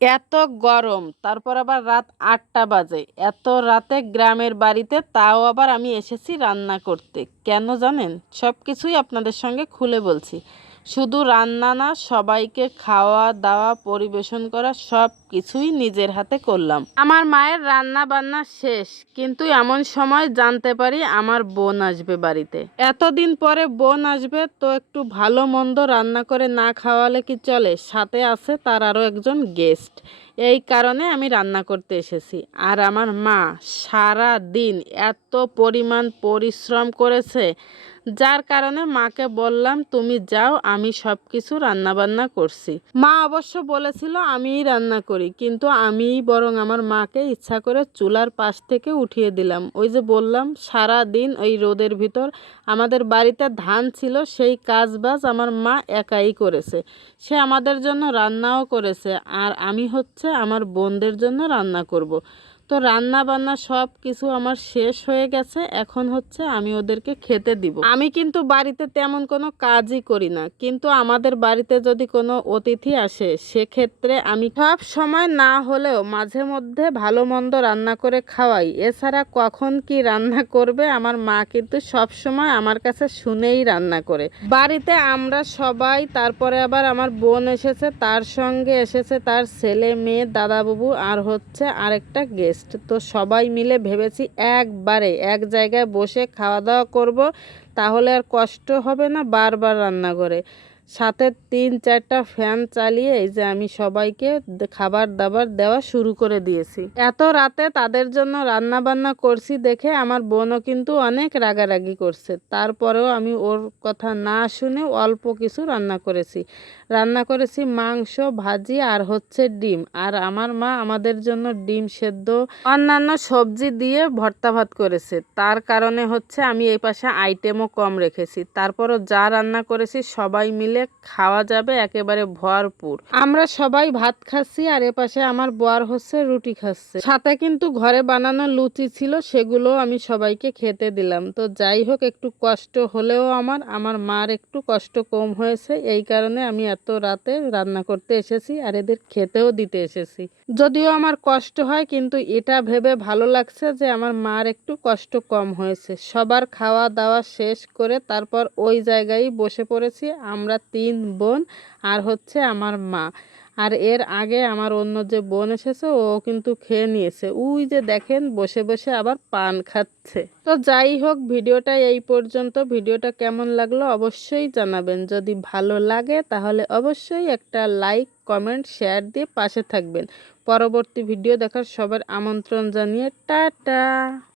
এত গরম, তারপর আবার রাত ৮টা বাজে। এত রাতে গ্রামের বাড়িতে, তাও আবার আমি এসেছি রান্না করতে। কেন জানেন? সব কিছুই আপনাদের সঙ্গে খুলে বলছি। শুধু রান্না না, সবাইকে খাওয়া দাওয়া পরিবেশন করা সব কিছুই নিজের হাতে করলাম। আমার মায়ের রান্না বান্না শেষ, কিন্তু এমন সময় জানতে পারি আমার বোন আসবে বাড়িতে। এতদিন পরে বোন আসবে, তো একটু ভালো মন্দ রান্না করে না খাওয়ালে কি চলে? সাথে আছে তার আরও একজন গেস্ট। এই কারণে আমি রান্না করতে এসেছি। আর আমার মা সারা দিন এত পরিমাণ পরিশ্রম করেছে, যার কারণে মাকে বললাম তুমি যাও, আমি সব কিছু রান্নাবান্না করছি। মা অবশ্য বলেছিল আমিই রান্না করি, কিন্তু আমিই বরং আমার মাকে ইচ্ছা করে চুলার পাশ থেকে উঠিয়ে দিলাম। ওই যে বললাম, সারা দিন ওই রোদের ভিতর আমাদের বাড়িতে ধান ছিল, সেই কাজবাজ আমার মা একাই করেছে। সে আমাদের জন্য রান্নাও করেছে, আর আমি হচ্ছে আমার বোনদের জন্য রান্না করব। তো রান্না বান্না সব কিছু আমার শেষ হয়ে গেছে। এখন হচ্ছে আমি ওদেরকে খেতে দিব। আমি কিন্তু বাড়িতে তেমন কোনো কাজই করি না, কিন্তু আমাদের বাড়িতে যদি কোনো অতিথি আসে, সেক্ষেত্রে আমি সব সময় না হলেও মাঝে মধ্যে ভালো মন্দ রান্না করে খাওয়াই। এছাড়া কখন কি রান্না করবে আমার মা কিন্তু সব সময় আমার কাছে শুনেই রান্না করে। বাড়িতে আমরা সবাই, তারপরে আবার আমার বোন এসেছে, তার সঙ্গে এসেছে তার ছেলে মেয়ে, দাদা বাবু, আর হচ্ছে আরেকটা গেস্ট। তো সবাই মিলে ভেবেছি একবারে এক জায়গায় বসে খাওয়া দাওয়া করব, তাহলে আর কষ্ট হবে না বারবার রান্না করে। সাথে ৩-৪টা ফ্যান চালিয়ে এই যে আমি সবাইকে খাবার দাবার দেওয়া শুরু করে দিয়েছি। এত রাতে তাদের জন্য রান্না বান্না করছি দেখে আমার বোনও কিন্তু অনেক রাগারাগি করছে। তারপরেও আমি ওর কথা না শুনে অল্প কিছু রান্না করেছি। মাংস, ভাজি আর হচ্ছে ডিম। আর আমার মা আমাদের জন্য ডিম সেদ্ধ, অন্যান্য সবজি দিয়ে ভর্তা ভাত করেছে। তার কারণে হচ্ছে আমি এই পাশে আইটেমও কম রেখেছি। তারপরও যা রান্না করেছি সবাই মিলে খাওয়া যাবে একেবারে ভরপুর। আমরা সবাই ভাত খাচ্ছি, আর এ পাশে আমার বর হচ্ছে রুটি খাচ্ছে। সাথে কিন্তু ঘরে বানানো লুচি ছিল, সেগুলো আমি সবাইকে খেতে দিলাম। তো যাই হোক, একটু কষ্ট হলেও আমার মার একটু কষ্ট কম হয়েছে। এই কারণে আমি এত রাতে রান্না করতে এসেছি আর এদের খেতেও দিতে এসেছি। যদিও আমার কষ্ট হয়, কিন্তু এটা ভেবে ভালো লাগছে যে আমার মার একটু কষ্ট কম হয়েছে। সবার খাওয়া দাওয়া শেষ করে তারপর ওই জায়গায় বসে পড়েছি আমরা ৩ বোন আর হচ্ছে আমার মা। আর এর আগে আমার অন্য যে বোন এসেছে, ও কিন্তু খেয়ে নিয়েছে। ওই যে দেখেন বসে বসে আবার পান খাচ্ছে। তো যাই হোক, ভিডিওটা এই পর্যন্ত। ভিডিওটা কেমন লাগলো অবশ্যই জানাবেন। যদি ভালো লাগে তাহলে অবশ্যই একটা লাইক, কমেন্ট, শেয়ার দিয়ে পাশে থাকবেন। পরবর্তী ভিডিও দেখার সবার আমন্ত্রণ জানিয়ে টাটা।